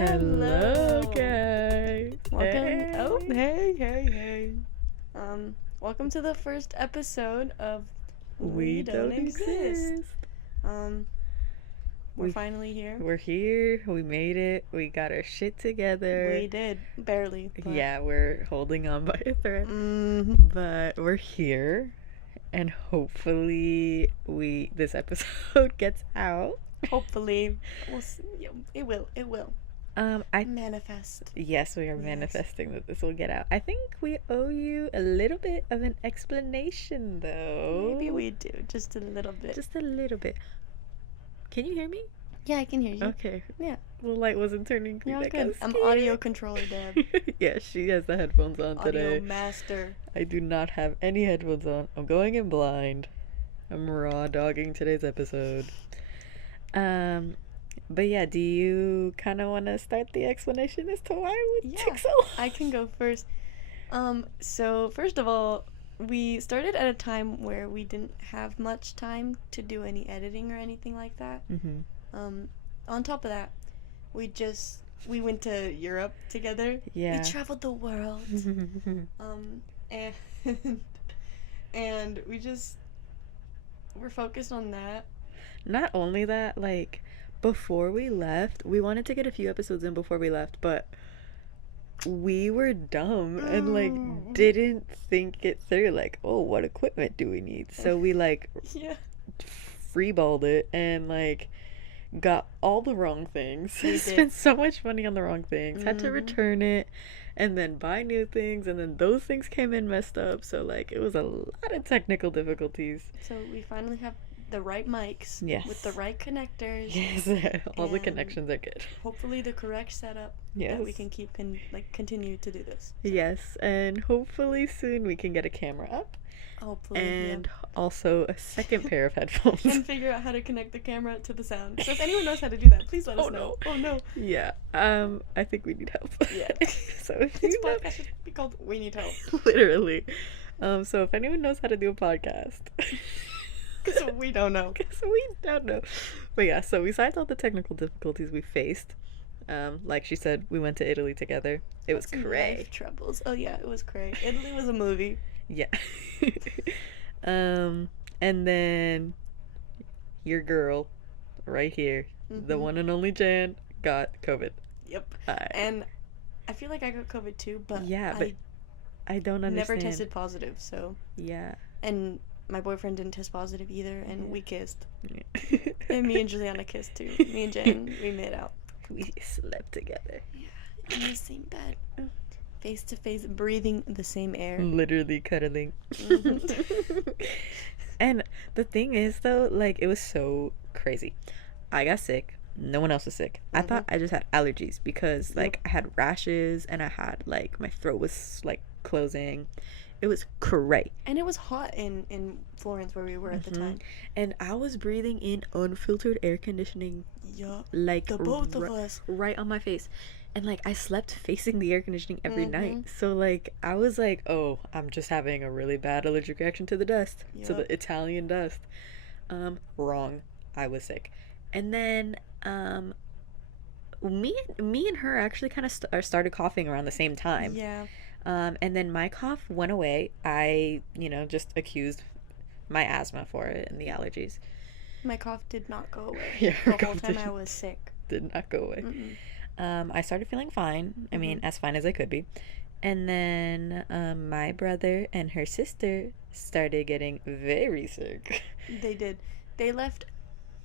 Hello, guys. Welcome. Hey. Oh, hey. Welcome to the first episode of We Don't Exist. We're finally here. We're here. We made it. We got our shit together. We did barely. But... Yeah, we're holding on by a thread. But we're here, and hopefully, this episode gets out. Hopefully, we'll see. It will. I manifest. Yes, we are manifesting that this will get out. I think we owe you a little bit of an explanation, though. Maybe we do, just a little bit. Just a little bit. Can you hear me? Yeah, I can hear you. Okay. Yeah. The light wasn't turning green. You're good. I'm audio controller, Deb. Yeah, she has the headphones on today. Audio master. I do not have any headphones on. I'm going in blind. I'm raw dogging today's episode. But yeah, do you kind of want to start the explanation as to why it took so long? I can go first. So first of all, we started at a time where we didn't have much time to do any editing or anything like that. On top of that, we went to Europe together. Yeah. We traveled the world. And we're focused on that. Not only that, like, before we left, we wanted to get a few episodes in before we left, but we were dumb and, like, didn't think it through. Like, oh, what equipment do we need? So we, like, freeballed it and, like, got all the wrong things. Spent so much money on the wrong things. Had to return it and then buy new things, and then those things came in messed up. So, like, it was a lot of technical difficulties. So we finally have the right mics with the right connectors. Yes, all the connections are good. Hopefully the correct setup that we can keep continue to do this. So. Yes, and hopefully soon we can get a camera up. Hopefully, and also a second pair of headphones. And figure out how to connect the camera to the sound. So if anyone knows how to do that, please let us know. Oh no. Yeah. I think we need help. Yeah. So if this podcast should be called We Need Help. Literally. So if anyone knows how to do a podcast. Because we don't know. But yeah, so besides all the technical difficulties we faced, like she said, we went to Italy together. It was cray. Life troubles. Oh yeah, it was cray. Italy was a movie. Yeah. And then your girl right here, the one and only Jan, got COVID. Yep. And I feel like I got COVID too, but I don't understand. Never tested positive, so. Yeah. And my boyfriend didn't test positive either, and we kissed. Yeah. And me and Juliana kissed too. Me and Jan, we made out. We slept together. Yeah. In the same bed. Face to face, breathing the same air. Literally cuddling. And the thing is, though, like, it was so crazy. I got sick. No one else was sick. I thought I just had allergies because, like, I had rashes and I had, like, my throat was, like, closing. It was cray. And it was hot in Florence where we were at the time. And I was breathing in unfiltered air conditioning. Yeah. Like, the both of us. Right on my face. And, like, I slept facing the air conditioning every night. So, like, I was like, oh, I'm just having a really bad allergic reaction to the dust. Yep. To the Italian dust. Wrong. I was sick. And then, me and her actually kind of started coughing around the same time. Yeah. And then my cough went away. I, just accused my asthma for it and the allergies. My cough did not go away. Yeah, the whole time I was sick. Did not go away. I started feeling fine. I mean, as fine as I could be. And then my brother and her sister started getting very sick. They did. They left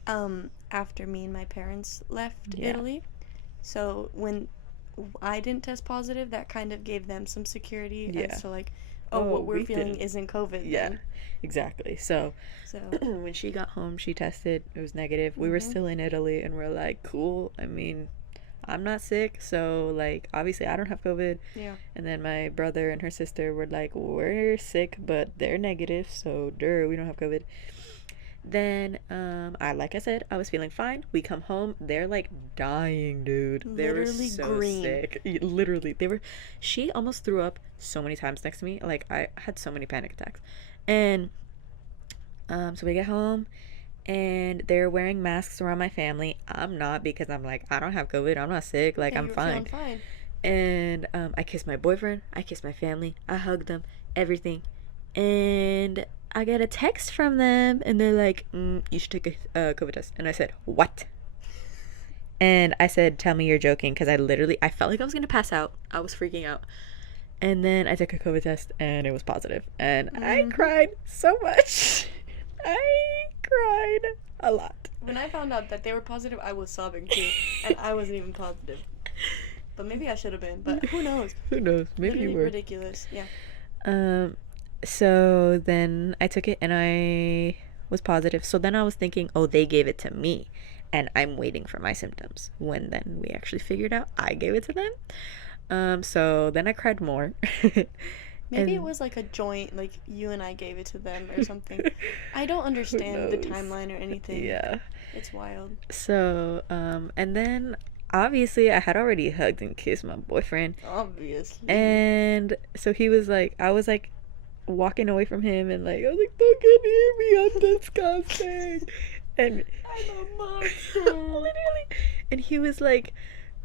after me and my parents left Italy. So when I didn't test positive, that kind of gave them some security as to, like, what we're feeling isn't COVID. Yeah, then. Exactly. So when she got home, she tested. It was negative. We were still in Italy, and we're like, cool. I mean, I'm not sick, so, like, obviously I don't have COVID. Yeah. And then my brother and her sister were like, we're sick, but they're negative, so we don't have COVID. Then, like I said, I was feeling fine. We come home, they're, like, dying, dude. They were so sick. Literally, she almost threw up so many times next to me. Like, I had so many panic attacks. And, so we get home, and they're wearing masks around my family. I'm not, because I'm like, I don't have COVID. I'm not sick. Like, Yeah, I'm you were fine. feeling fine. And I kissed my boyfriend. I kissed my family. I hugged them. Everything. And I get a text from them, and they're like, you should take a COVID test. And I said, what? And I said, tell me you're joking, because I felt like I was going to pass out. I was freaking out. And then I took a COVID test, and it was positive. And I cried so much. I cried a lot. When I found out that they were positive, I was sobbing too. And I wasn't even positive. But maybe I should have been. But who knows? Who knows? Maybe Literally you were. ridiculous. Yeah. So then I took it, and I was positive. So then I was thinking, oh, they gave it to me, and I'm waiting for my symptoms. When then we actually figured out I gave it to them. So then I cried more. Maybe it was like a joint, like you and I gave it to them or something. I don't understand the timeline or anything. Yeah. It's wild. So, and then obviously I had already hugged and kissed my boyfriend. Obviously. And so he was like, I was like walking away from him, and like, I was like, don't get near me, I'm disgusting. And I'm a monster. literally. And he was like,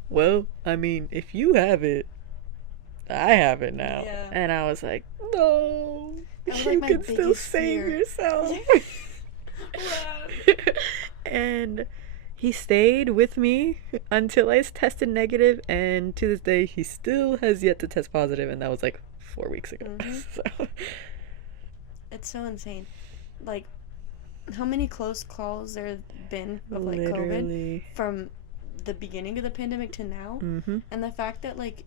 well, I mean, if you have it, I have it now. Yeah. And I was like, no, That was, you like, my can still biggest save fear. yourself. Wow. And he stayed with me until I tested negative, and to this day he still has yet to test positive, and that was like 4 weeks ago. So It's so insane. Like, how many close calls there have been of like literally COVID from the beginning of the pandemic to now, and the fact that like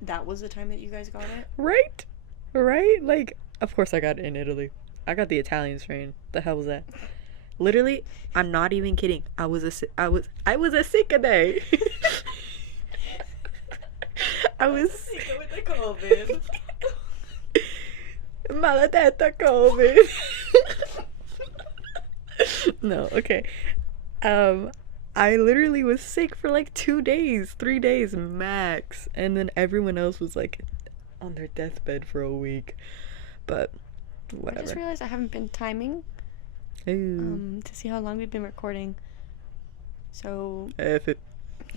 that was the time that you guys got it. right, like, of course I got it in Italy. I got the Italian strain. The hell was that? Literally, I'm not even kidding. I was a sick a day. I was sick with the COVID. Maledetta COVID. No, okay. I literally was sick for like 2 days, 3 days max, and then everyone else was like on their deathbed for a week. But whatever. I just realized I haven't been timing to see how long we've been recording. So If it's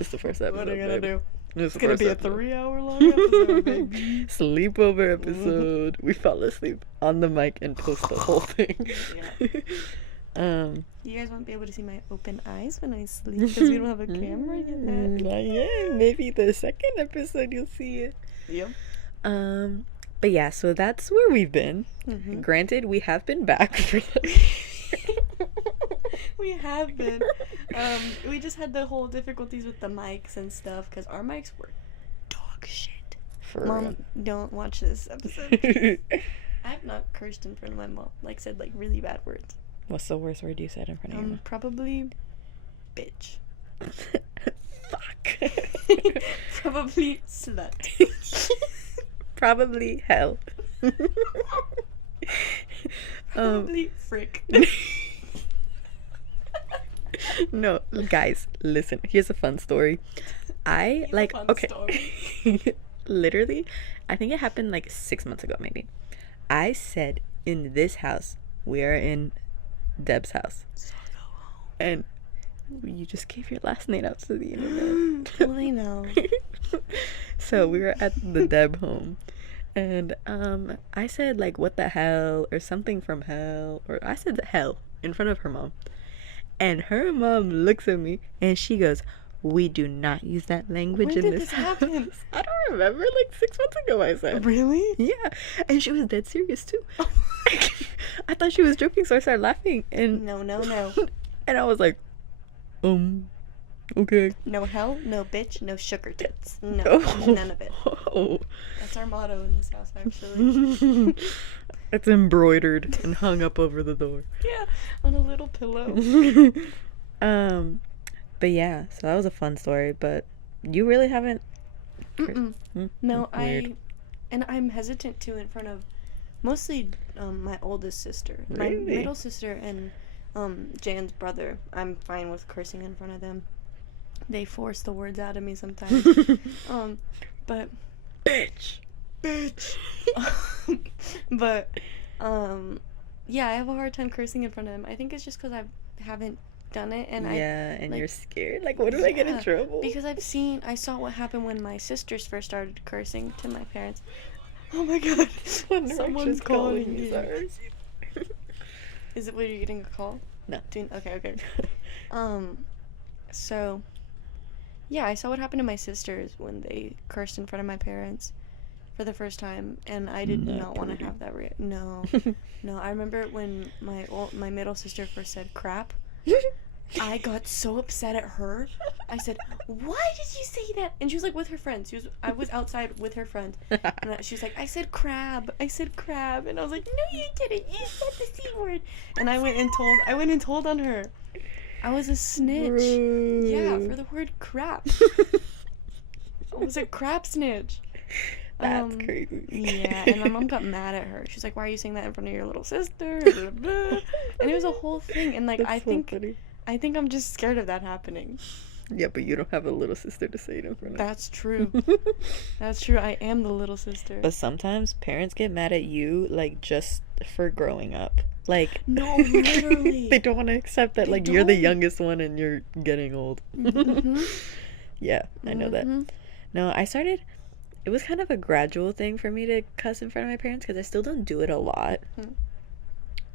the first episode. what are you gonna do? It's It's gonna be a 3-hour long episode, baby. Sleepover episode. We fell asleep on the mic and post the whole thing. You guys won't be able to see my open eyes when I sleep because we don't have a camera yet. Not yet. Maybe the second episode you'll see it. Yep. But yeah, so that's where we've been. Granted, we have been back for We have been. We just had the whole difficulties with the mics and stuff because our mics were dog shit. Mom, don't watch this episode. I have not cursed in front of my mom. Like, said like really bad words. What's the worst word you said in front of your mom? Probably bitch. Fuck. Probably slut. Probably hell. Probably frick. No, guys, listen. Here's a fun story. Literally, I think it happened like 6 months ago, maybe. I said in this house, we are in Deb's house, and you just gave your last name out to the internet. I know. So we were at the Deb home, and I said like, what the hell, or something from hell, or I said hell in front of her mom, and her mom looks at me and she goes, we do not use that language When in did this this house. happen? I don't remember, like 6 months ago I said. Really? Yeah, and she was dead serious too. I thought she was joking, so I started laughing, and No. and I was like, okay. No hell, no bitch, no sugar tits. No, Oh. none of it. Oh. That's our motto in this house, actually. It's embroidered and hung up over the door. Yeah, on a little pillow. But yeah, so that was a fun story, but you really haven't. No, Weird. I'm hesitant too in front of mostly my oldest sister. My Really? middle sister and Jan's brother. I'm fine with cursing in front of them. They force the words out of me sometimes. But Bitch. but yeah, I have a hard time cursing in front of him. I think it's just because I haven't done it, and and like, you're scared. Like, what if I get in yeah, trouble? because I saw what happened when my sisters first started cursing to my parents. Oh my god, Someone's calling me. you. Sorry. Is it? Were you getting a call? No. Okay. So, yeah, I saw what happened to my sisters when they cursed in front of my parents for the first time, and I did not want to have that. No, no. I remember when my middle sister first said crap. I got so upset at her. I said, "Why did you say that?" And she was like with her friends. I was outside with her friend, and she was like, "I said crab. I said crab." And I was like, "No, you didn't. You said the C word." And I went and told on her. I was a snitch. Bro. Yeah, for the word crap. I was a crap snitch. That's crazy. Yeah, and my mom got mad at her. She's like, "Why are you saying that in front of your little sister?" Blah, blah. And it was a whole thing. And like, That's funny. I think I'm just scared of that happening. Yeah, but you don't have a little sister to say it in front of. That's true. That's true. I am the little sister. But sometimes parents get mad at you, like, just for growing up. Like, no, literally. They don't want to accept that, like, you're the youngest one and you're getting old. Mm-hmm. Yeah, I know that. No, it was kind of a gradual thing for me to cuss in front of my parents because I still don't do it a lot.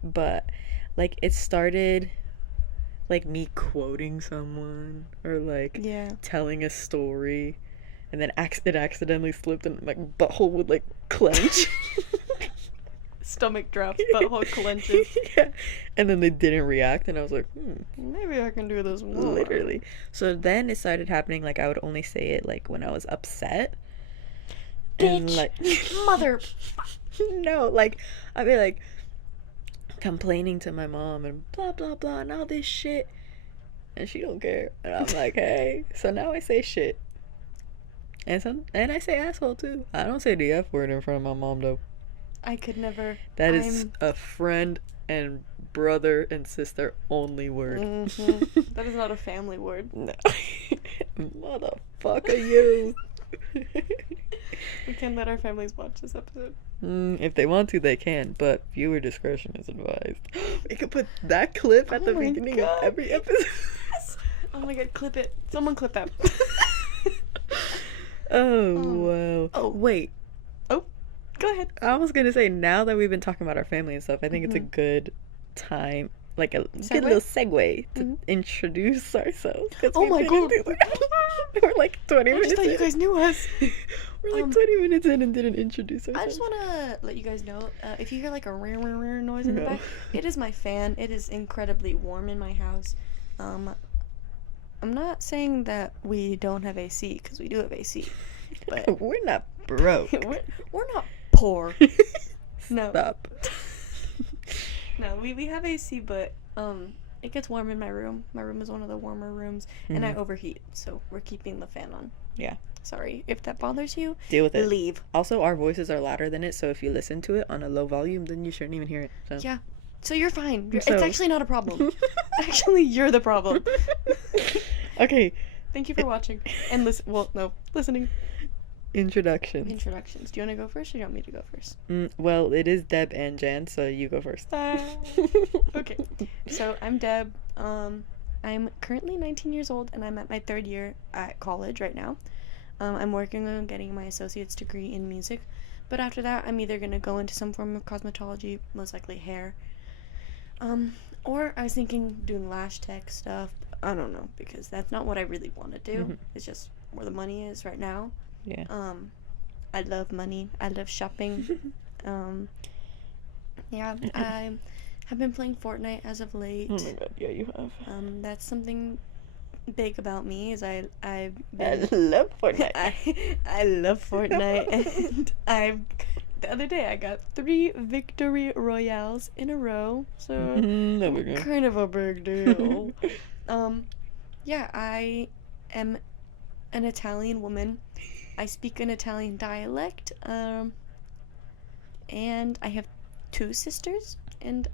But, like, it started, like, me quoting someone or, like, telling a story, and then it accidentally slipped and my butthole would, like, clench. Stomach drops, butthole clenches. Yeah. And then they didn't react, and I was like, maybe I can do this more. Literally. So then it started happening, like, I would only say it, like, when I was upset. Bitch! And, like, Mother! No, like, I'd be, like, complaining to my mom and blah, blah, blah, and all this shit. And she don't care. And I'm like, hey. So now I say shit. And I say asshole, too. I don't say the F word in front of my mom, though. I could never. That is a friend and brother and sister only word. That is not a family word. No. Motherfucker, you. We can't let our families watch this episode. If they want to, they can, but viewer discretion is advised. We could put that clip at the beginning of every episode. Oh my god, clip it. Someone clip that. Wow. Oh, wait. Oh, go ahead. I was gonna say, now that we've been talking about our family and stuff, I think it's a good time, like a good little segue to introduce ourselves. Oh my god. We're like 20 minutes I just thought you guys knew us. We're like 20 minutes in and didn't introduce ourselves. I just want to let you guys know, if you hear like a rrr noise in the back, it is my fan. It is incredibly warm in my house. I'm not saying that we don't have AC, because we do have AC. But we're not broke. we're not poor. No. Stop. No, we have AC, but it gets warm in my room. My room is one of the warmer rooms, and I overheat, so we're keeping the fan on. Yeah. Sorry. If that bothers you, deal with it. Leave. Also, our voices are louder than it, so if you listen to it on a low volume, then you shouldn't even hear it. So. Yeah. So you're fine. It's actually not a problem. Actually, you're the problem. Okay. Thank you for watching. And listening. Introductions. Do you want to go first, or do you want me to go first? Well, it is Deb and Jan, so you go first. Okay. So, I'm Deb. I'm currently 19 years old, and I'm at my 3rd year at college right now. I'm working on getting my associate's degree in music, but after that, I'm either going to go into some form of cosmetology, most likely hair, or I was thinking doing lash tech stuff. I don't know, because that's not what I really want to do. It's just where the money is right now. Yeah. I love money. I love shopping. Yeah, I have been playing Fortnite as of late. Oh my god, yeah, you have. That's something big about me, is I love Fortnite. I love Fortnite, and the other day I got 3 victory royales in a row, so kind of a big deal. Yeah, I am an Italian woman. I speak an Italian dialect, and I have 2 sisters, and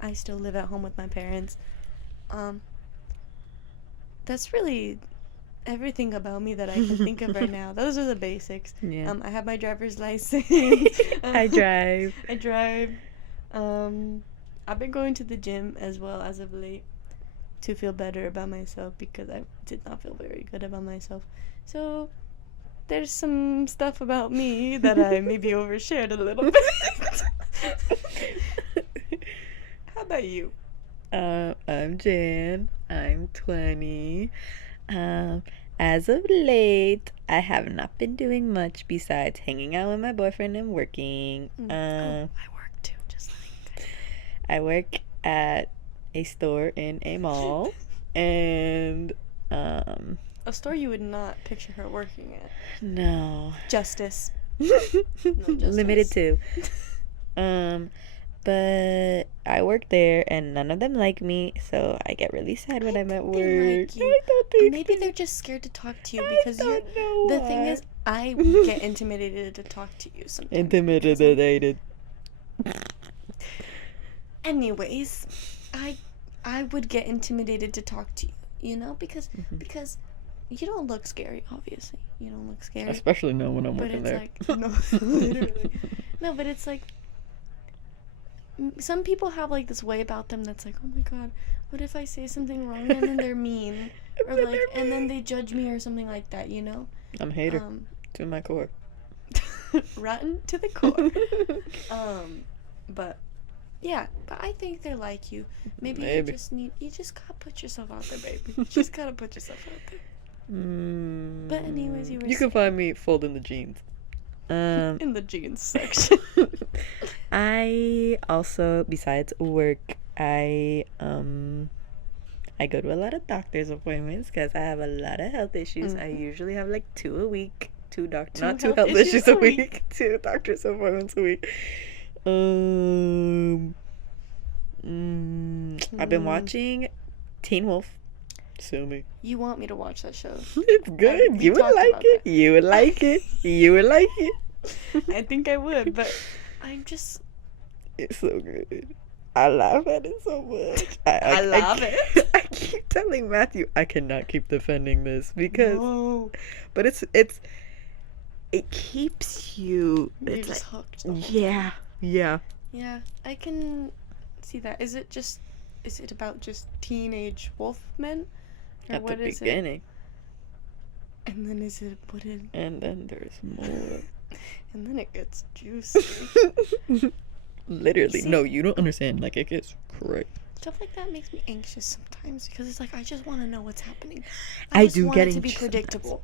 I still live at home with my parents. That's really everything about me that I can think of right now. Those are the basics. Yeah. I have my driver's license. I drive. I drive. I've been going to the gym as well as of late to feel better about myself because I did not feel very good about myself. So there's some stuff about me that I maybe overshared a little bit. How about you? I'm Jan. I'm 20. As of late, I have not been doing much besides hanging out with my boyfriend and working. I work too, just like I work at a store in a mall, and a store you would not picture her working at. no, Justice. limited to. But I work there, and none of them like me, so I get really sad when I'm at work. Like you. I don't think Maybe they're just scared to talk to you because I don't know the why. thing is, I get intimidated to talk to you sometimes. Intimidated. Anyways, I would get intimidated to talk to you, you know, because you don't look scary. Obviously, you don't look scary. Especially now when I'm But working it's there. like no, literally. No, but it's like some people have like this way about them that's like, oh my god, what if I say something wrong and then they're mean, or like, and then they judge me or something like that, you know? I'm a hater to my core. Rotten to the core. But yeah, but I think they like you. Maybe. You just gotta put yourself out there, baby. You just gotta put yourself out there. But anyways, you can find me folding the jeans. In the jeans section. I also, besides work, I go to a lot of doctor's appointments because I have a lot of health issues. I usually have like 2 a week, two health issues a week, 2 doctor's appointments a week. I've been watching Teen Wolf. Sue me. You want me to watch that show? It's good. You would like it. You would like it. You would like it. I think I would, but I'm just... It's so good. I laugh at it so much. I love it. I keep telling Matthew I cannot keep defending this because... No. But it keeps you... You're just hooked. Yeah. Yeah, I can see that. Is it about just teenage wolf men? Or At what the is beginning. it? And then is it what is... And then there's more. And then it gets juicy. Literally. See? No, you don't understand. Like, it gets crazy. Stuff like that makes me anxious sometimes because it's like I just want to know what's happening. I just do want get it to anxious be predictable.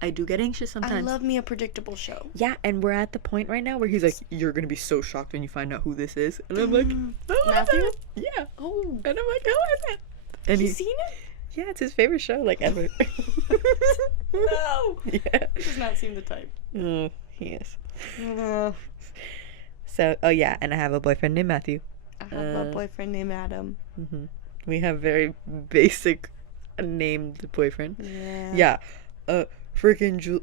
I do get anxious sometimes. I love me a predictable show. Yeah, and we're at the point right now where he's like, you're gonna be so shocked when you find out who this is. And I'm like, oh, Matthew? Yeah. Oh. And I'm like, how is it? And Have you seen it? Yeah, it's his favorite show, like, ever. No. Yeah. He does not seem the type. Oh, he is. No. So, oh yeah, and I have a boyfriend named Matthew. I have a boyfriend named Adam. We have very basic named boyfriend. Yeah. Yeah. Freaking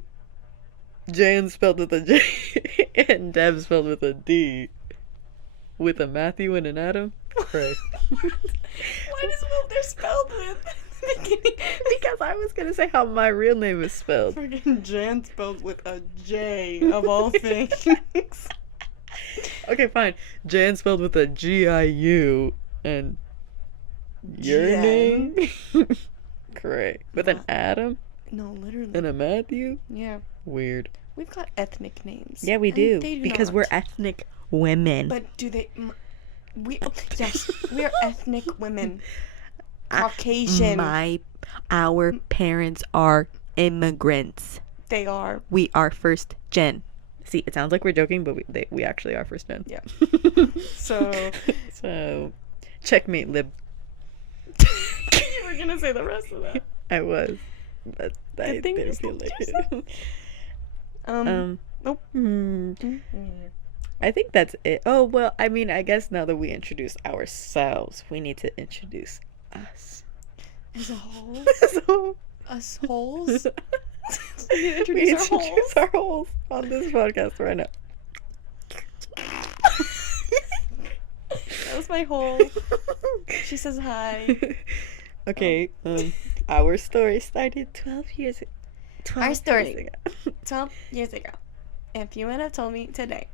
Jan spelled with a J and Deb spelled with a D. With a Matthew and an Adam. Right. Why does they're spelled with? Because I was gonna say how my real name is spelled. Freaking Jan spelled with a J of all things. Okay, fine. Jan spelled with a Giu and your Jan. name? Correct. With an Adam No, literally. and a Matthew? Yeah. Weird. We've got ethnic names. Yeah, we And do. they Because not. we're ethnic women. But do they... yes, we are ethnic women. Caucasian. Our parents are immigrants. They are. We are first gen. See, it sounds like we're joking, but we actually are first gen. Yeah. So... So, checkmate, lib. You were gonna say the rest of that. I was. But I Good thing you didn't feel stopped like it. Nope. I think that's it. Oh, well, I mean, I guess now that we introduce ourselves, we need to introduce us. As a whole? So, Us holes? we introduce our holes on this podcast right now. That was my hole. She says hi. Okay, our story started 12 years ago. 12 Our story. years ago. 12 years ago. If you would have told me today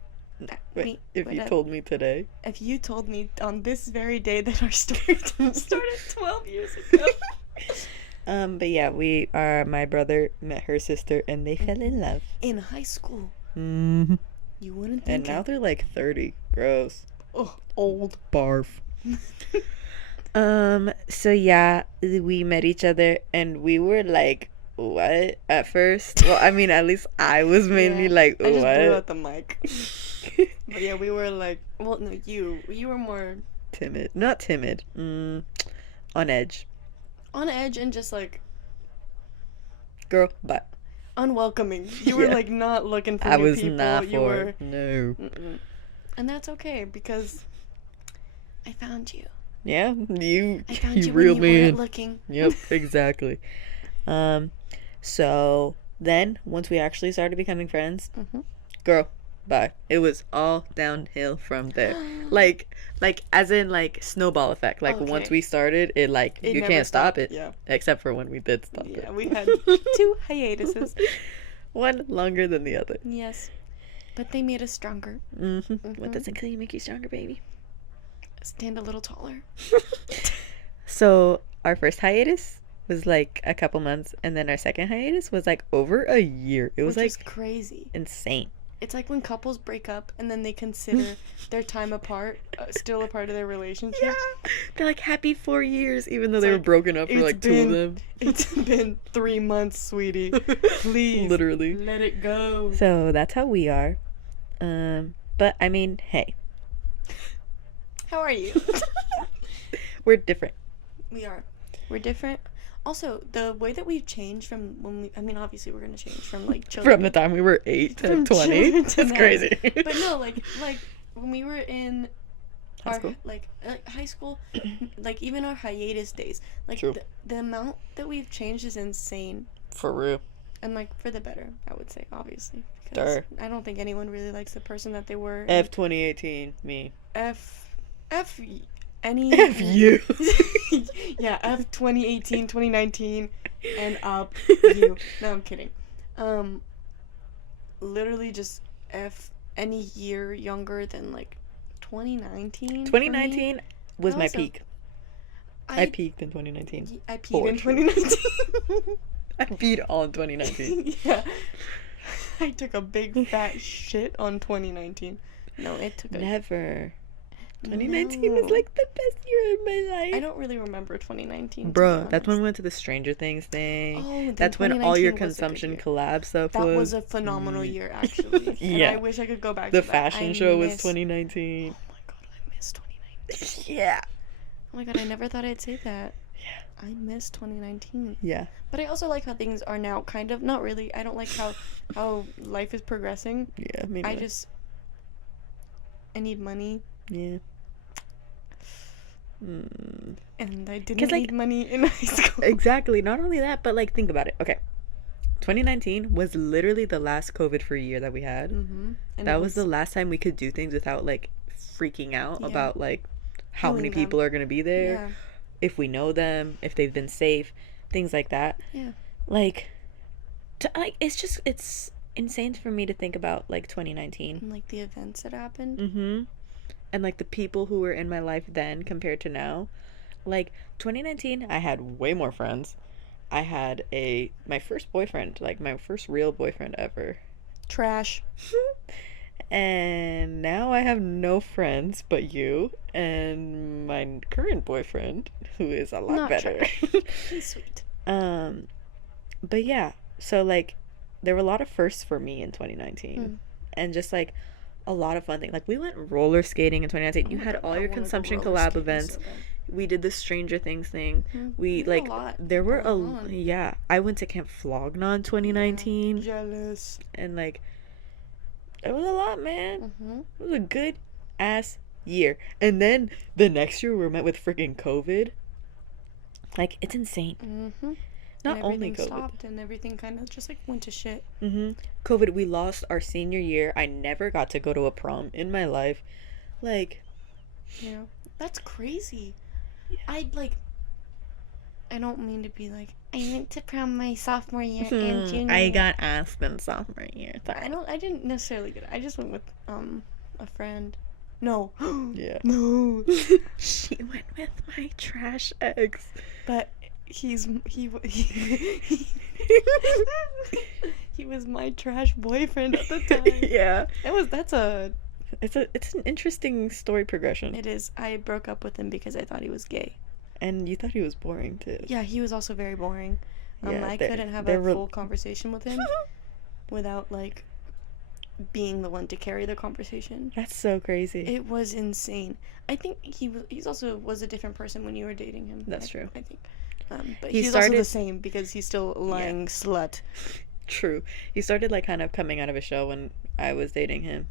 Wait, if you told me today. If you told me on this very day that our story started 12 years ago. But yeah, my brother met her sister and they fell in love. In high school. Mm-hmm. You wouldn't think And now they're like 30. Gross. Oh, old. Barf. So yeah, we met each other and we were like, what? At first? Well, I mean, at least I was mainly like, what? I just blew out the mic. But yeah, we were like, well, no, you were more timid. Not timid. On edge. On edge and just like, girl, but unwelcoming. You were like not looking for new people. Not you were no. And that's okay because I found you. Yeah, I found you real when you man. weren't looking. Yep, exactly. So then once we actually started becoming friends, girl, bye. It was all downhill from there. like as in like snowball effect. Like once we started, it like you can't stop it. Yeah. Except for when we did stop it. Yeah, we had 2 hiatuses. One longer than the other. Yes. But they made us stronger. What doesn't kill you make you stronger, baby? Stand a little taller. So our first hiatus was like a couple months, and then our second hiatus was like over a year. It was like crazy, insane. It's like when couples break up and then they consider their time apart still a part of their relationship. Yeah, they're like happy 4 years, even though they were broken up for like 2 of them. It's been 3 months, sweetie. Please, literally, let it go. So that's how we are. But I mean, hey, how are you? We're different. We're different. Also, the way that we've changed from obviously we're gonna change from like children. From the time we were 8 to 20. That's crazy. But no, like when we were in high school, like even our hiatus days, like the amount that we've changed is insane. For real. And like for the better, I would say, obviously. Because I don't think anyone really likes the person that they were. F 2018, me. F you. Yeah, F 2018, 2019, and up you. No, I'm kidding. Literally just F any year younger than like 2019. 2019 was my peak. I peaked in 2019. I peed in 2019. I peed on 2019. Yeah. I took a big fat shit on 2019. No, it took Never. 2019 was like the best year of my life. I don't really remember 2019. Bro, that's when we went to the Stranger Things thing. Oh, that's when all your consumption collab stuff was. That was a phenomenal year, actually. Yeah. And I wish I could go back to that. The fashion show was 2019. Oh my god, I miss 2019. Yeah. Oh my god, I never thought I'd say that. Yeah. I miss 2019. Yeah. But I also like how things are now, kind of. Not really. I don't like how life is progressing. Yeah, me neither. I need money. Yeah. And I didn't need money in high school. Exactly. Not only that, but like think about it. Okay. 2019 was literally the last COVID-free year that we had. And that was the last time we could do things without like freaking out about like how many people are going to be there, if we know them, if they've been safe, things like that. Yeah. Like it's insane for me to think about like 2019 and like the events that happened. And like the people who were in my life then compared to now. Like 2019 I had way more friends. I had my first boyfriend, like my first real boyfriend ever. Trash. And now I have no friends but you and my current boyfriend, who is a lot better. He's sweet. But yeah, so like there were a lot of firsts for me in 2019. And just like a lot of fun things. Like we went roller skating in 2019. You had all your consumption collab events. We did the Stranger Things thing. We like there were I went to Camp Flogna in 2019. Jealous. And like it was a lot, man. It was a good ass year. And then the next year we were met with freaking COVID. Like it's insane. Not only COVID stopped and everything kind of just like went to shit. COVID, we lost our senior year. I never got to go to a prom in my life. Like, yeah, that's crazy. I don't mean to be like, I went to prom my sophomore year and junior. I got asked in sophomore year. I didn't necessarily get it. I just went with a friend. No. Yeah. No. She went with my trash ex. But he was my trash boyfriend at the time. Yeah. It's an interesting story progression. It is. I broke up with him because I thought he was gay. And you thought he was boring too. Yeah, he was also very boring. Yeah, I couldn't have a full conversation with him without like being the one to carry the conversation. That's so crazy. It was insane. I think he's also was a different person when you were dating him. That's true. I think. But he's also the same because he's still a lying slut. True. He started like kind of coming out of his shell when I was dating him.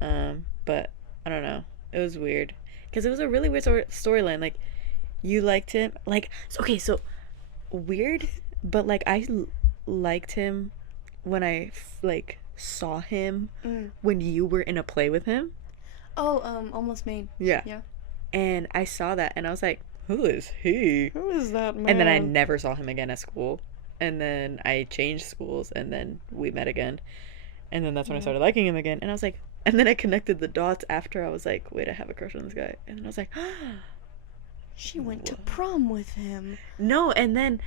Mm-hmm. But I don't know. It was weird because it was a really weird storyline. Like, you liked him. Like, okay, so weird, but like I liked him when I like saw him when you were in a play with him. Oh, Almost Maine. Yeah. Yeah. And I saw that and I was like, who is he? Who is that man? And then I never saw him again at school. And then I changed schools and then we met again. And then that's when I started liking him again. And I was like, and then I connected the dots after. I was like, wait, I have a crush on this guy. And then I was like, she went to prom with him. No, and then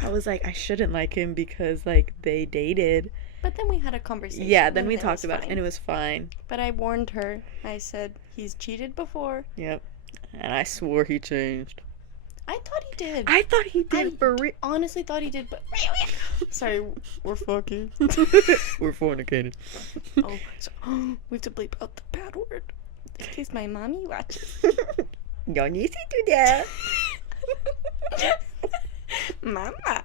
I was like, I shouldn't like him because like they dated. But then we had a conversation. Yeah, then we talked about it and it was fine. But I warned her. I said, he's cheated before. Yep. And I swore he changed. I thought he did. I thought he did for real. Honestly thought he did, but sorry, we're fucking. We're fornicating. Oh, so, we have to bleep out the bad word in case my mommy watches. Y'all need to do that. Mama.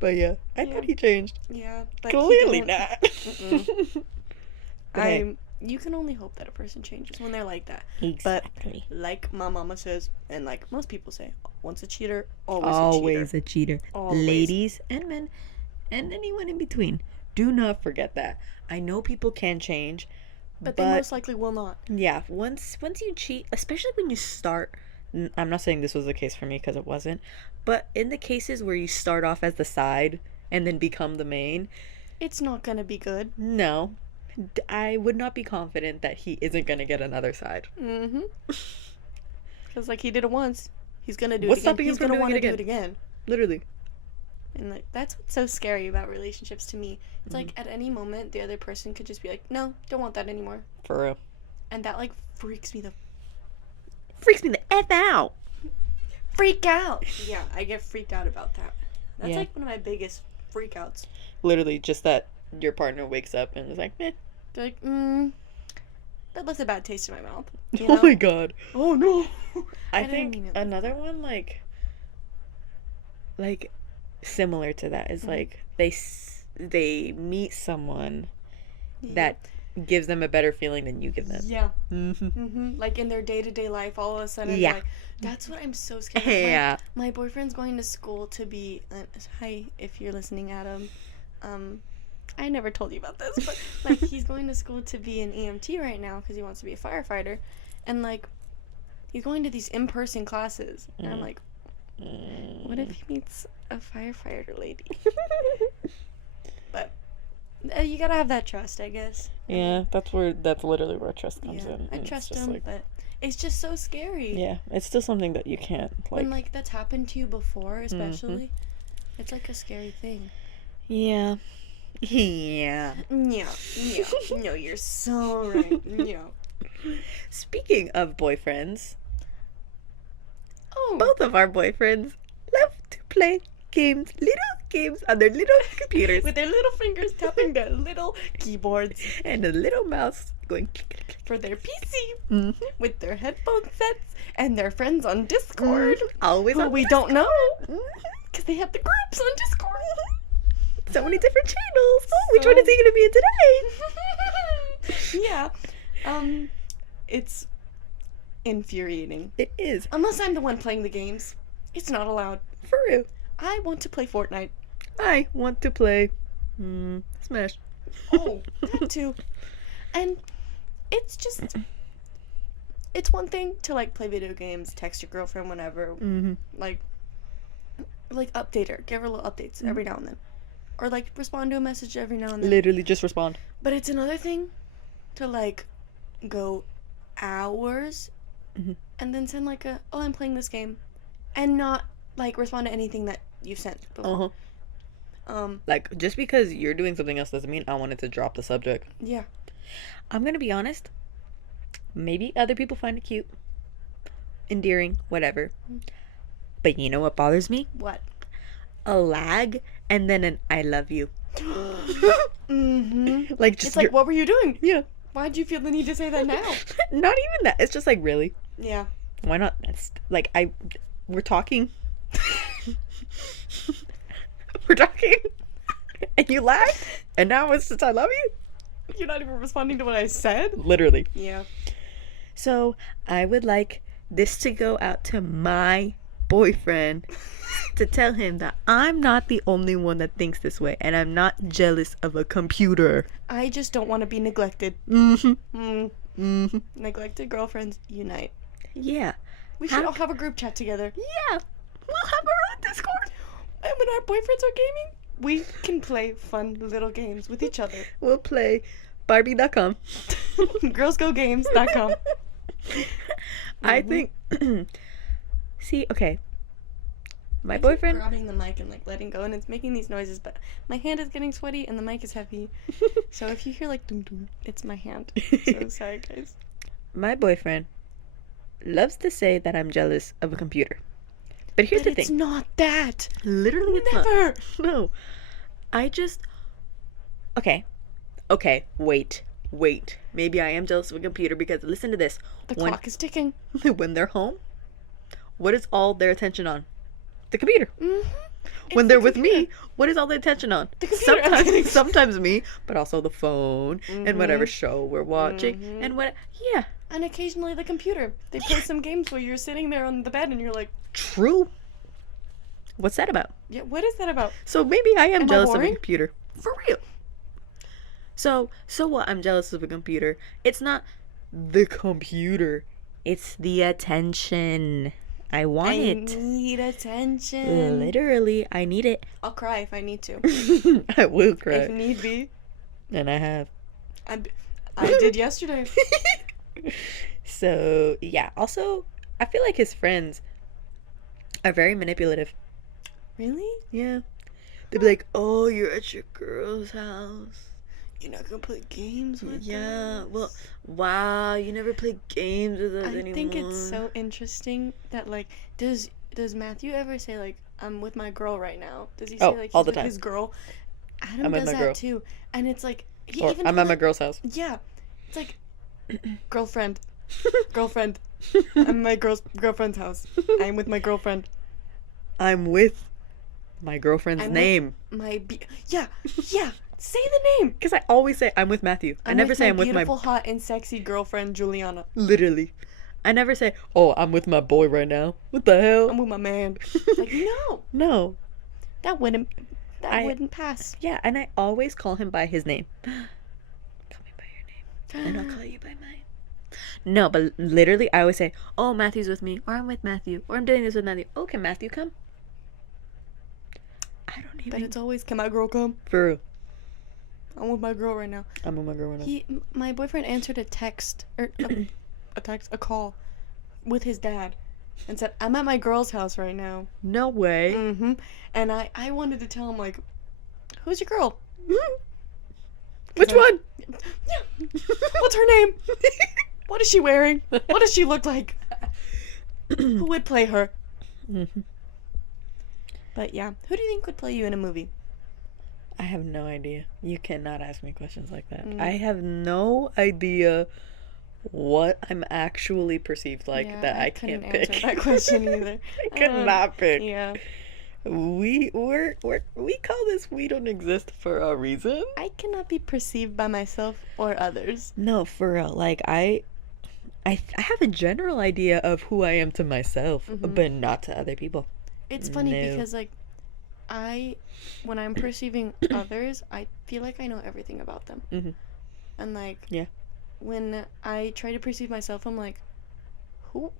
But yeah, I thought he changed. Yeah, but clearly not. You can only hope that a person changes when they're like that. Exactly. But like my mama says, and like most people say, once a cheater, always a cheater. Always. Ladies and men and anyone in between, do not forget that. I know people can change, but they most likely will not. Yeah, once you cheat, especially when you start. I'm not saying this was the case for me because it wasn't, but in the cases where you start off as the side and then become the main, it's not gonna be good. No. I would not be confident that he isn't going to get another side. Mm-hmm. Because, like, he did it once. He's going to do What's it again. Stopping He's going to want to do it again. Literally. And, like, that's what's so scary about relationships to me. It's like, at any moment, the other person could just be like, no, don't want that anymore. For real. And that, like, freaks me the F out. Freak out. Yeah, I get freaked out about that. That's, like, one of my biggest freakouts. Literally, just that your partner wakes up and is like, meh. They're like, that left a bad taste in my mouth. You Oh know? my god. Oh no. I think another one like similar to that is like they meet someone that gives them a better feeling than you give them. Yeah. Like in their day-to-day life, all of a sudden, like, that's what I'm so scared of. Yeah. My boyfriend's going to school to be, hi, if you're listening, Adam. I never told you about this, but like he's going to school to be an EMT right now because he wants to be a firefighter, and like he's going to these in-person classes, and I'm like, what if he meets a firefighter lady? But you gotta have that trust, I guess. Yeah, that's literally where trust comes in. I trust him, but it's just so scary. Yeah, it's still something that you can't when like that's happened to you before, especially. It's like a scary thing. Yeah. Yeah. Yeah. No, you're so right. Yeah. Speaking of boyfriends, oh, both of our boyfriends love to play little games on their little computers. With their little fingers tapping their little keyboards. And a little mouse going for their PC. With their headphone sets and their friends on Discord. Always who we don't know. Because they have the groups on Discord. So many different channels. Which one is he gonna be in today? Yeah. It's infuriating. It is. Unless I'm the one playing the games. It's not allowed. For real. I want to play Fortnite. I want to play Smash. Oh, that too. And it's just, it's one thing to like play video games, text your girlfriend whenever, like update her, give her little updates every now and then. or like respond to a message every now and then. Literally just respond. But it's another thing to like go hours and then send like I'm playing this game, and not like respond to anything that you've sent before. Like, just because you're doing something else doesn't mean I wanted to drop the subject. Yeah. I'm gonna be honest. Maybe other people find it cute, endearing, whatever. But you know what bothers me? What? A lag and then an I love you. Like, just it's like, what were you doing? Yeah. Why'd you feel the need to say that now? Not even that. It's just like, really? Yeah. Why not? It's like, we're talking. We're talking. And you lagged. And now it's just I love you. You're not even responding to what I said? Literally. Yeah. So I would like this to go out to my boyfriend to tell him that I'm not the only one that thinks this way, and I'm not jealous of a computer. I just don't want to be neglected. Neglected girlfriends unite. Yeah. We should all have a group chat together. Yeah. We'll have our own Discord. And when our boyfriends are gaming, we can play fun little games with each other. We'll play Barbie.com. Girlsgogames.com. I think... See, okay. My I keep boyfriend... grabbing the mic and like letting go, and it's making these noises, but my hand is getting sweaty and the mic is heavy. So if you hear like dum dum, it's my hand. So sorry, guys. My boyfriend loves to say that I'm jealous of a computer. But here's the thing. It's not that. Literally, it's Never. not. No. I just... Okay, wait. Maybe I am jealous of a computer because listen to this. The clock is ticking. When they're home, what is all their attention on? The computer. Mm-hmm. When they're with me, what is all their attention on? The computer. Sometimes me, but also the phone and whatever show we're watching and what. Yeah. And occasionally the computer. They play some games where you're sitting there on the bed and you're like, true. What's that about? yeah, what is that about? So maybe I am jealous of a boring? computer. For real. So what? I'm jealous of a computer. It's not the computer. It's the attention. I want it. I need attention. Literally, I need it. I'll cry if I need to. I will cry. If need be. And I have. I did yesterday. So, yeah. Also, I feel like his friends are very manipulative. Really? Yeah. They'd be like, oh, you're at your girl's house. You're not gonna play games with us? Yeah. Well, wow, you never play games with us anymore. I think it's so interesting that, like, does Matthew ever say, like, I'm with my girl right now? Does he say, like, he's all the with time. his girl? Adam I'm with does my that, girl. too. And it's like, I'm at my girl's house. Yeah. It's like, girlfriend. I'm at my girlfriend's house. I'm with my girlfriend. I'm with my girlfriend's name. Yeah. Say the name. Because I always say I'm with Matthew. I never say I'm with my beautiful, hot, and sexy girlfriend, Juliana. Literally. I never say, oh, I'm with my boy right now. What the hell? I'm with my man. Like, no. No. That wouldn't pass. Yeah, and I always call him by his name. Call me by your name. And I'll call you by mine. No, but literally, I always say, oh, Matthew's with me. Or I'm with Matthew. Or I'm doing this with Matthew. Oh, can Matthew come? I don't even... But it's always, can my girl come? For real. I'm with my girl right now. I'm with my girl right now. My boyfriend answered a text, or a call with his dad and said, I'm at my girl's house right now. No way. Mm-hmm. And I wanted to tell him, like, who's your girl? Which one? Yeah. What's her name? What is she wearing? What does she look like? Who would play her? Mm-hmm. But yeah, who do you think would play you in a movie? I have no idea. You cannot ask me questions like that. I have no idea what I'm actually perceived like that I can't pick. Answer that question either. I could not pick. Yeah. We call this we don't exist for a reason. I cannot be perceived by myself or others. No, for real. Like I have a general idea of who I am to myself, but not to other people. It's funny because like when I'm perceiving others, I feel like I know everything about them. Mm-hmm. And like when I try to perceive myself, I'm like, who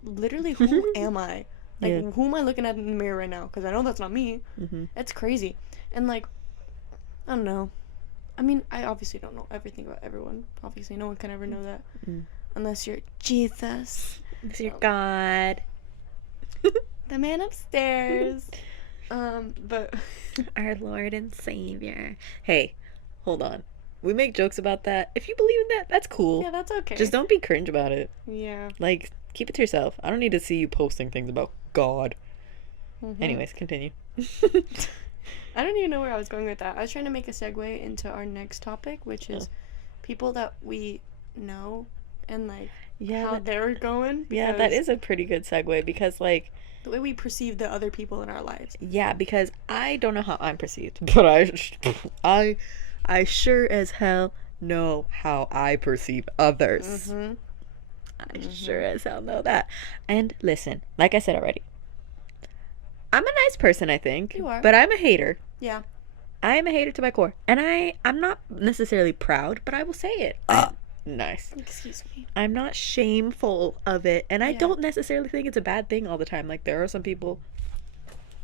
am I? Like, who am I looking at in the mirror right now? Because I know that's not me. Mm-hmm. That's crazy. And like, I don't know. I mean, I obviously don't know everything about everyone. Obviously, no one can ever know that. Unless you're Jesus. It's your God. The man upstairs. But Our Lord and Savior. Hey, hold on. We make jokes about that. If you believe in that, that's cool. yeah, that's okay. Just don't be cringe about it. Yeah. Like, keep it to yourself. I don't need to see you posting things about God. Mm-hmm. Anyways, continue. I don't even know where I was going with that. I was trying to make a segue into our next topic, which is people that we know and like how they're going. Yeah, that is a pretty good segue because like the way we perceive the other people in our lives. Yeah, because I don't know how I'm perceived, but I sure as hell know how I perceive others. Mm-hmm. I sure as hell know that. And listen, like I said already, I'm a nice person, I think. You are. But I'm a hater. Yeah. I am a hater to my core. And I'm not necessarily proud, but I will say it. Nice. Excuse me. I'm not shameful of it. And I don't necessarily think it's a bad thing all the time. Like, there are some people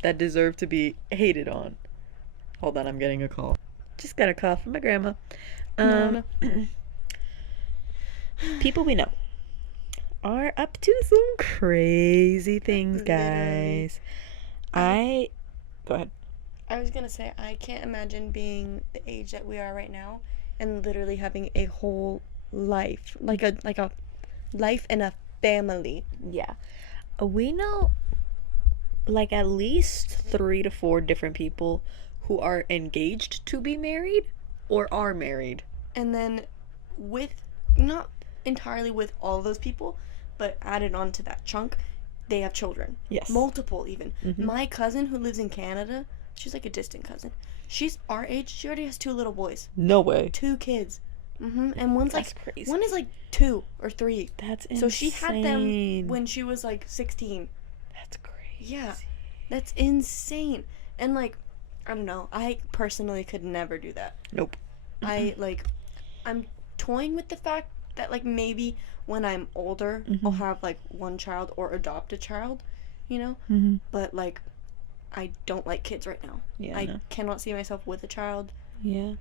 that deserve to be hated on. Hold on, I'm getting a call. Just got a call from my grandma. No. People we know are up to some crazy things, guys. Go ahead. I was gonna say, I can't imagine being the age that we are right now and literally having a whole life, like a life and a family. Yeah, we know like at least 3 to 4 different people who are engaged to be married or are married, and then with not entirely with all of those people, but added on to that chunk, they have children. Yes, multiple even. My cousin who lives in Canada, she's like a distant cousin. She's our age. She already has 2 little boys. No way. 2 kids. And one's That's like crazy. one is like 2 or 3. That's insane. So she had them when she was like 16. That's crazy. Yeah, that's insane. And like, I don't know. I personally could never do that. Nope. I'm toying with the fact that like maybe when I'm older, I'll have like one child or adopt a child, you know. But like, I don't like kids right now. Yeah, I cannot see myself with a child. Yeah.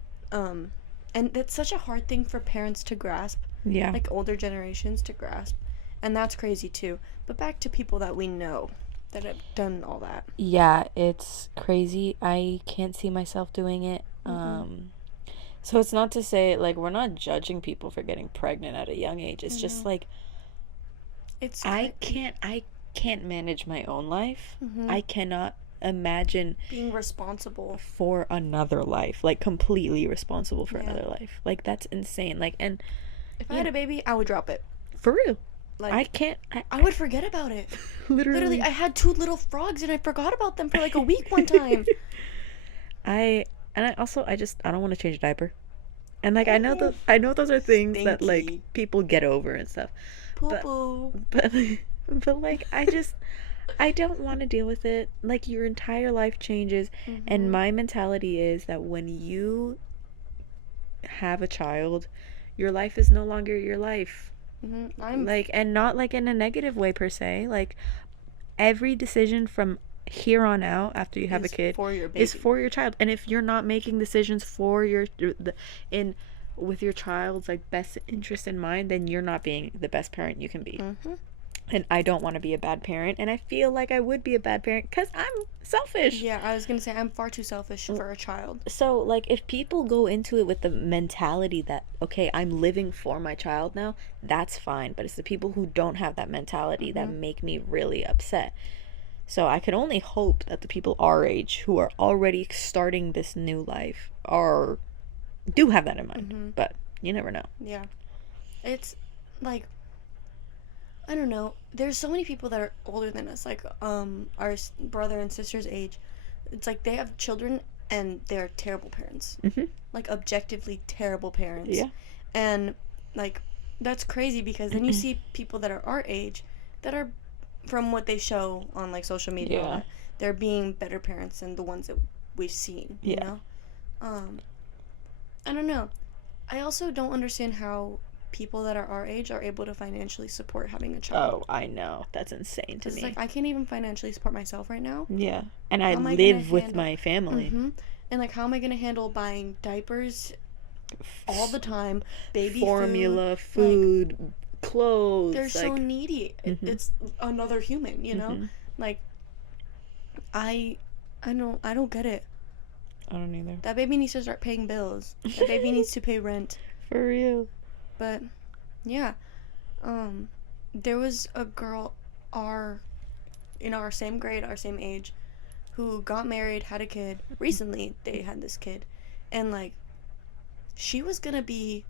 And that's such a hard thing for parents to grasp. Yeah. Like older generations to grasp. And that's crazy too. But back to people that we know that have done all that. Yeah, it's crazy. I can't see myself doing it. So it's not to say like we're not judging people for getting pregnant at a young age. It's just like I can't manage my own life. I cannot imagine being responsible for another life, like completely responsible for another life. Like that's insane. Like, and if I had a baby, I would drop it. For real. Like, I can't. I would forget about it. Literally, I had 2 little frogs and I forgot about them for like a week one time. I don't want to change a diaper. And like I know those are things Stinky. that like people get over and stuff. Poo-poo. But like I don't want to deal with it. Like your entire life changes, and my mentality is that when you have a child, your life is no longer your life. Like, and not like in a negative way per se. Like every decision from here on out after you have a kid is for your child. And if you're not making decisions for with your child's like best interest in mind, then you're not being the best parent you can be. And I don't want to be a bad parent, and I feel like I would be a bad parent because I'm selfish. Yeah, I was gonna say I'm far too selfish for a child. So like if people go into it with the mentality that okay, I'm living for my child now, that's fine. But it's the people who don't have that mentality that make me really upset. So I could only hope that the people our age who are already starting this new life do have that in mind. But you never know. Yeah. It's like, I don't know. There's so many people that are older than us, like our brother and sister's age. It's like they have children and they're terrible parents. Like objectively terrible parents. Yeah. And like that's crazy because then you see people that are our age that are, from what they show on like social media, they're being better parents than the ones that we've seen, you know? I don't know. I also don't understand how people that are our age are able to financially support having a child. Oh, I know. That's insane to me. Like I can't even financially support myself right now. Yeah. And I live with my family. And like, how am I gonna handle buying diapers all the time, baby formula, food, food, clothes. they're so like, needy. mhm, It's another human, you know? mhm. Like, I I don't get it. I don't either. That baby needs to start paying bills. That baby needs to pay rent. For real. But yeah, there was a girl in our same grade, our same age, who got married, had a kid. Recently, they had this kid, and like, she was gonna be.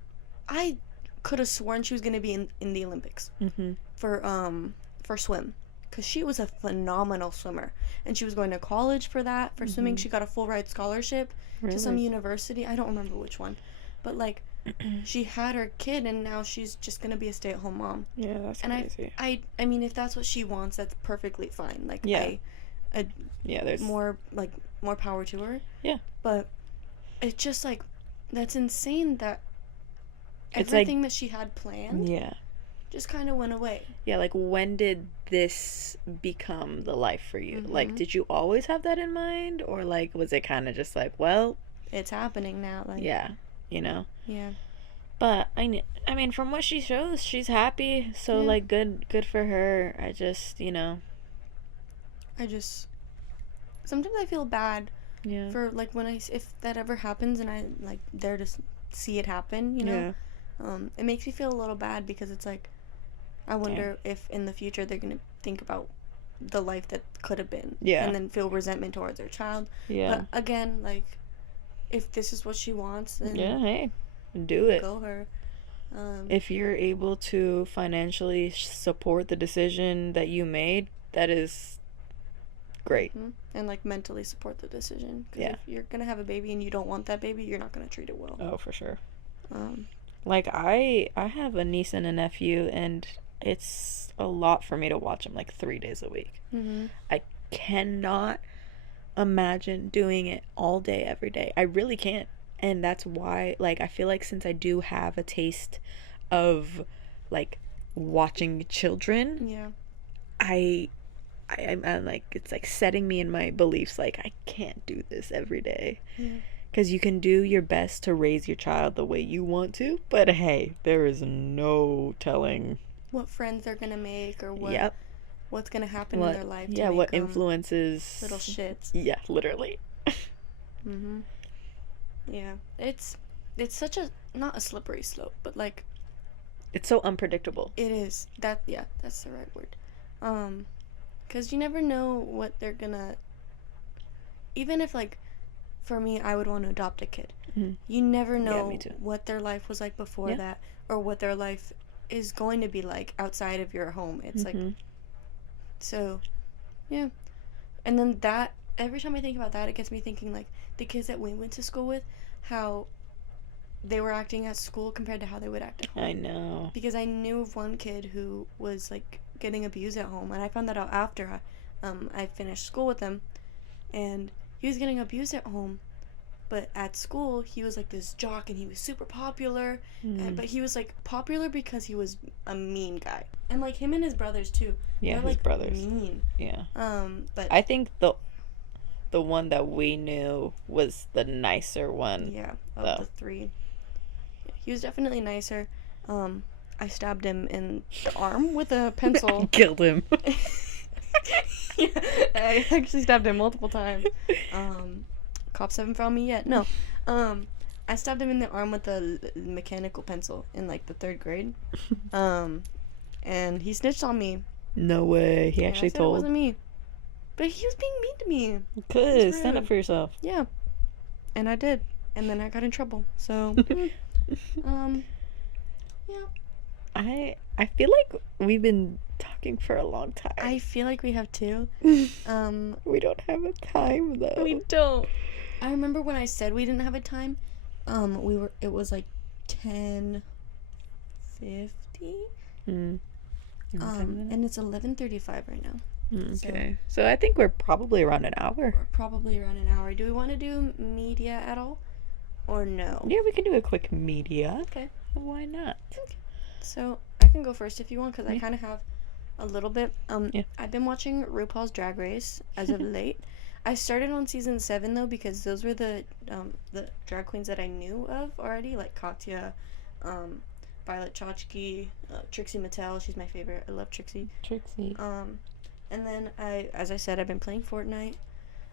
I could have sworn she was gonna be in the Olympics Mm-hmm. for swim, because she was a phenomenal swimmer, and she was going to college for that for swimming. She got a full ride scholarship to some Really? university. I don't remember which one, but like, she had her kid, and now she's just gonna be a stay-at-home mom. Yeah, that's And crazy. I mean, if that's what she wants, that's perfectly fine. Like, Yeah. There's more power to her. Yeah. But it's just like, that's insane that It's like- everything that she had planned Yeah. just kind of went away. Yeah, like when did this become the life for you? Like, Mhm. did you always have that in mind, or like was it kind of just like, well, It's happening now. Like, yeah, you know? yeah. But I mean, from what she shows, she's happy. So Yeah. like, good for her. I just, Sometimes I feel bad yeah, for like when if that ever happens and I like there to see it happen, you know. yeah, It makes me feel a little bad because it's like, I wonder if in the future they're gonna think about the life that could have been, Yeah. and then feel resentment towards their child. yeah, But again, like, if this is what she wants, then yeah. Hey, do it. go her. If you're able to financially support the decision that you made, that is great. And like mentally support the decision. 'Cause Yeah. if you're gonna have a baby and you don't want that baby, you're not gonna treat it well. Oh, for sure. Um, Like I have a niece and a nephew, and it's a lot for me to watch them like 3 days a week. mhm. I cannot imagine doing it all day, every day. I really can't. And that's why, like, I feel like since I do have a taste of like watching children, Yeah. I'm like, it's like setting me in my beliefs. Like, I can't do this every day. Yeah. Because you can do your best to raise your child the way you want to, but hey, there is no telling. What friends they're gonna make, or Yep. what's gonna happen in their life. Yeah, to what make 'em influences. little shits. Yeah, literally. Mhm. Yeah. It's such a, not a slippery slope, but like, It's so unpredictable. it is. That's the right word. 'Cause you never know what they're gonna. Even if, like, for me, I would want to adopt a kid. Mhm. You never know me too. what their life was like before Yeah. that, or what their life is going to be like outside of your home. It's like, Mhm. so, yeah. And then that, every time I think about that, it gets me thinking, like, the kids that we went to school with, how they were acting at school compared to how they would act at home. I know. Because I knew of one kid who was like getting abused at home, and I found that out after I finished school with him, and he was getting abused at home, but at school he was like this jock and he was super popular, but he was like popular because he was a mean guy, and like him and his brothers too. Yeah, They're his like brothers. mean. Yeah. But I think the one that we knew was the nicer one. yeah, of though. the three, he was definitely nicer. I stabbed him in the arm with a pencil. Killed him. Yeah, I actually stabbed him multiple times. Cops haven't found me yet. No. I stabbed him in the arm with a mechanical pencil in like the 3rd grade. And he snitched on me. No way. He And I actually said it told. wasn't me. But he was being mean to me. Cause It's stand up rude. for yourself. Yeah. And I did. And then I got in trouble. So, yeah. I feel like we've been talking for a long time. I feel like we have two. We don't have a time though. We don't. I remember when I said we didn't have a time. It was like 10:50. Mm. And it's 11:35 right now. Okay. So I think we're probably around an hour. We're probably around an hour. Do we want to do media at all, or no? Yeah, we can do a quick media. Okay. Why not? So I can go first if you want, because I Yeah. kind of have a little bit. Yeah. I've been watching RuPaul's Drag Race as of late. I started on season 7 though because those were the drag queens that I knew of already, like Katya, Violet Chachki, Trixie Mattel. She's my favorite. I love Trixie. And then as I said, I've been playing Fortnite.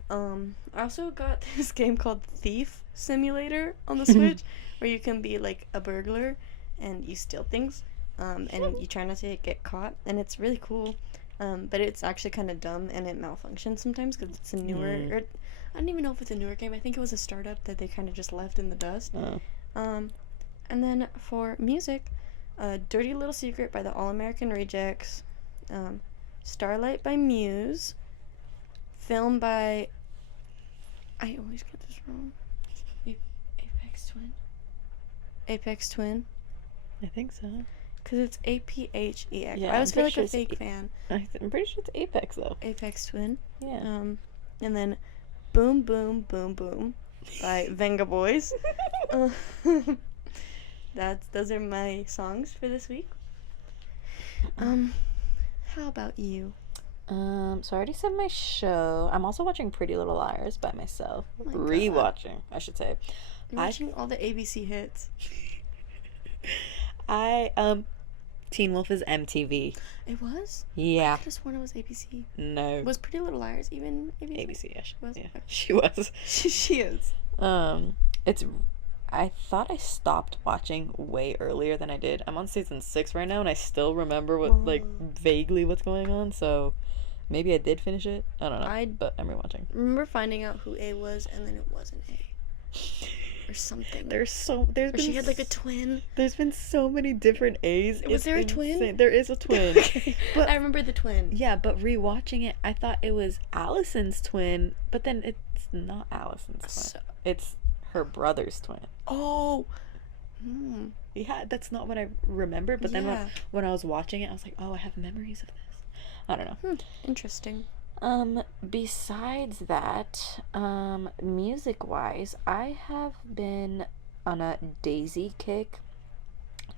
I also got this game called Thief Simulator on the Switch, where you can be like a burglar and you steal things, and you try not to get caught, and it's really cool. But it's actually kind of dumb and it malfunctions sometimes because it's a newer, or I don't even know if it's a newer game. I think it was a startup that they kind of just left in the dust. And then for music, Dirty Little Secret by the All American Rejects, Starlight by Muse, Film by, I always get this wrong, Apex Twin. I think so. Because it's APHEX. Yeah, I always feel like a fake fan. I'm pretty sure it's Apex, though. Apex Twin. Yeah. And then Boom Boom Boom Boom by Venga Boys. Those are my songs for this week. How about you? So I already said my show. I'm also watching Pretty Little Liars by myself. Oh my Rewatching, I should say. I'm watching all the ABC hits. Teen Wolf is MTV. It was? Yeah. I could have sworn it was ABC. No. Was Pretty Little Liars even ABC? ABC, yeah. She was? Yeah. She was. She is. I thought I stopped watching way earlier than I did. I'm on season 6 right now, and I still remember vaguely what's going on, so maybe I did finish it. I don't know, but I'm rewatching. Remember finding out who A was, and then it wasn't A. Or something. She had like a twin. There's been so many different A's. Was there a twin? There is a twin. Okay. But I remember the twin. Yeah, but rewatching it, I thought it was Allison's twin, but then it's not Allison's twin. It's her brother's twin. Oh. Yeah, that's not what I remembered, but then when I was watching it, I was like, oh, I have memories of this. I don't know. Interesting. Besides that, music-wise, I have been on a Daisy kick.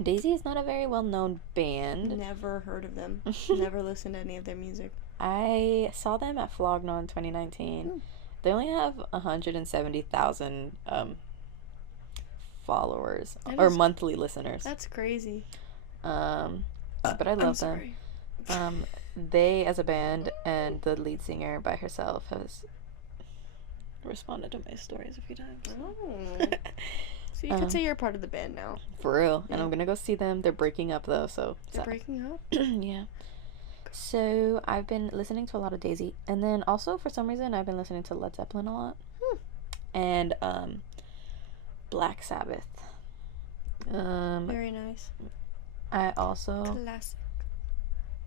Daisy is not a very well-known band. Never heard of them. Never listened to any of their music. I saw them at Flognon in 2019. They only have 170,000 followers or monthly listeners. That's crazy. But I love them. They, as a band, and the lead singer by herself has responded to my stories a few times. Oh. So you could say you're part of the band now. For real. Yeah. And I'm gonna go see them. They're breaking up, though, so... They're breaking up? Yeah. So, I've been listening to a lot of Daisy. And then, also, for some reason, I've been listening to Led Zeppelin a lot. And, Black Sabbath. Very nice. Classic.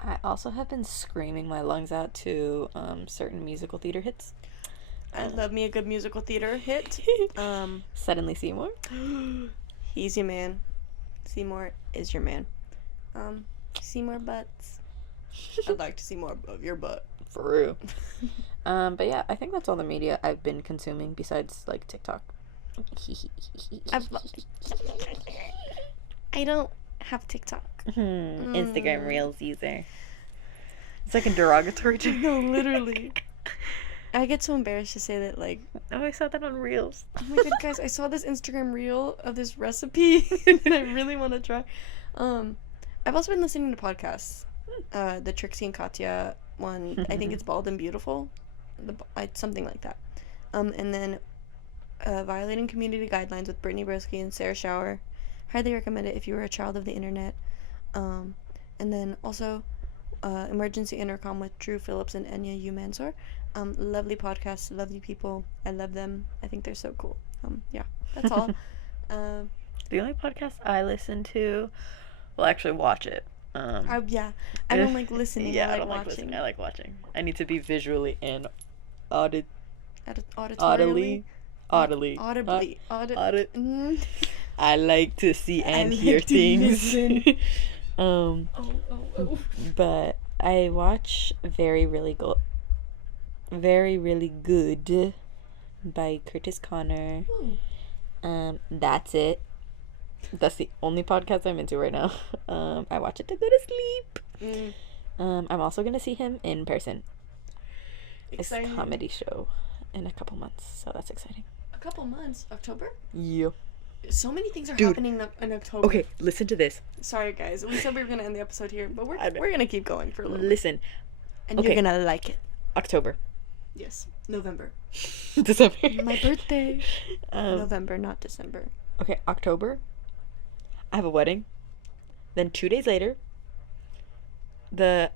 I also have been screaming my lungs out to certain musical theater hits. I love me a good musical theater hit. Suddenly Seymour. He's your man. Seymour is your man. Seymour butts. I'd like to see more of your butt. For real. But yeah, I think that's all the media I've been consuming besides like TikTok. I don't have TikTok. Instagram Reels user. It's like a derogatory term. No, literally. I get so embarrassed to say that, like... Oh, I saw that on Reels. Oh my god, guys, I saw this Instagram Reel of this recipe, and I really want to try. I've also been listening to podcasts. The Trixie and Katya one, I think it's Bald and Beautiful. Something like that. And then Violating Community Guidelines with Brittany Broski and Sarah Shower. Highly recommend it if you were a child of the internet. And then also Emergency Intercom with Drew Phillips and Enya U. Mansour. Lovely podcast, lovely people. I love them. I think they're so cool. Yeah, that's all. The only podcast I listen to, well, actually watch it. I don't like listening. Yeah, I don't like like watching. listening. I like watching. I need to be visually and audibly. I like to see and hear things. But I watch Very Really Good by Curtis Connor. That's it. That's the only podcast I'm into right now. I watch it to go to sleep. I'm also gonna see him in person. Exciting. It's a comedy show. in a couple months, so that's exciting. A couple months? October? Yeah. So many things are Dude. happening in October. Okay, listen to this. Sorry, guys. We said we were going to end the episode here, but we're going to keep going for a little Listen. bit. And okay. you're going to like it. October. Yes. November. December. My birthday. November, not December. Okay, October. I have a wedding. Then 2 days later, I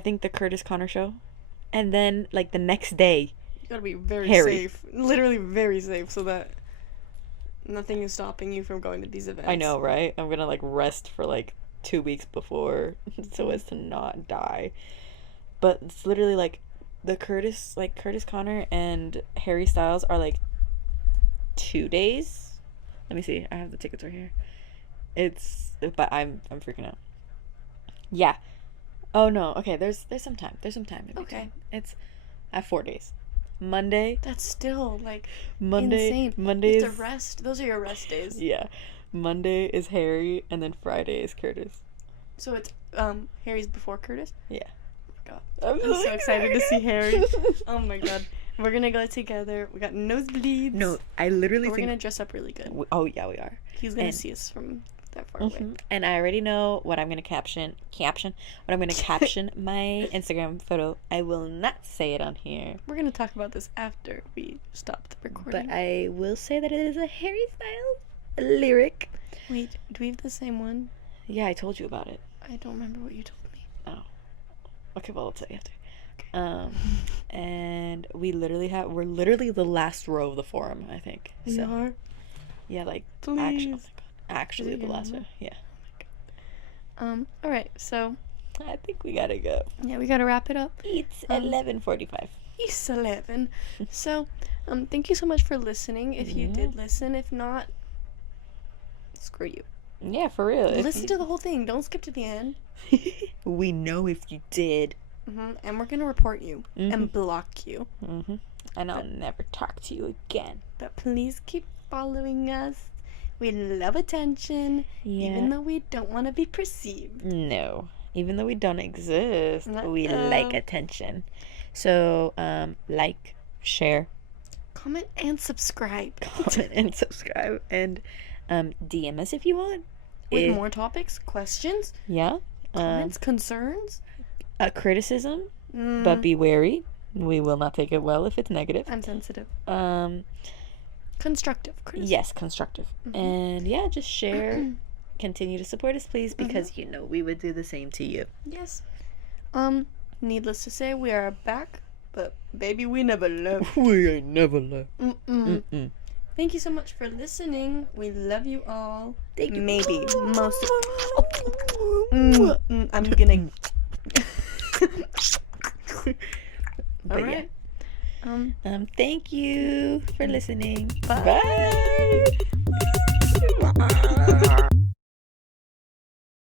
think the Curtis Connor show. And then, like, the next day, you gotta be very Harry. safe. Literally very safe so that nothing is stopping you from going to these events. I know, right? I'm gonna, like, rest for, like, 2 weeks before so as to not die. But it's literally, like, Curtis Connor and Harry Styles are, like, 2 days. Let me see. I have the tickets right here. But I'm freaking out. Yeah. Oh no. Okay. There's some time. Okay. I have 4 days. Monday. That's still like Monday. insane. Monday is rest. Those are your rest days. Yeah. Monday is Harry, and then Friday is Curtis. So it's Harry's before Curtis. Yeah. Oh my god. I'm so excited to see Harry. Oh my god. We're gonna go together. We got nosebleeds. No, I literally think we're gonna dress up really good. Oh yeah, we are. He's gonna see us from that far away. And I already know what I'm gonna caption my Instagram photo. I will not say it on here. We're gonna talk about this after we stop the recording. But I will say that it is a Harry Styles lyric. Wait, do we have the same one? Yeah, I told you about it. I don't remember what you told me. Oh. Okay, well, I'll tell you after. Okay. And we're literally the last row of the forum, I think. We are? Yeah, like, please. Actually the last row. Yeah. Alright, so I think we gotta go. Yeah, we gotta wrap it up. It's 11:45. It's 11. So, thank you so much for listening. If you did listen, if not, screw you. Yeah, for real. Listen to the whole thing. Don't skip to the end. We know if you did. And we're gonna report you and block you. And I'll never talk to you again. But please keep following us. We love attention, even though we don't want to be perceived. No, even though we don't exist, we like attention. So, like, share, comment, and subscribe. And DM us if you want. With more topics, questions, comments, concerns, criticism, but be wary. We will not take it well if it's negative. I'm sensitive. Constructive criticism. Yes, constructive. And yeah, just share. Continue to support us, please, because we would do the same to you. Yes. Needless to say, we are back, but baby, we never left. We ain't never left. Thank you so much for listening. We love you all. Thank you. Maybe most. I'm gonna. All right. Thank you for listening. Bye. Bye.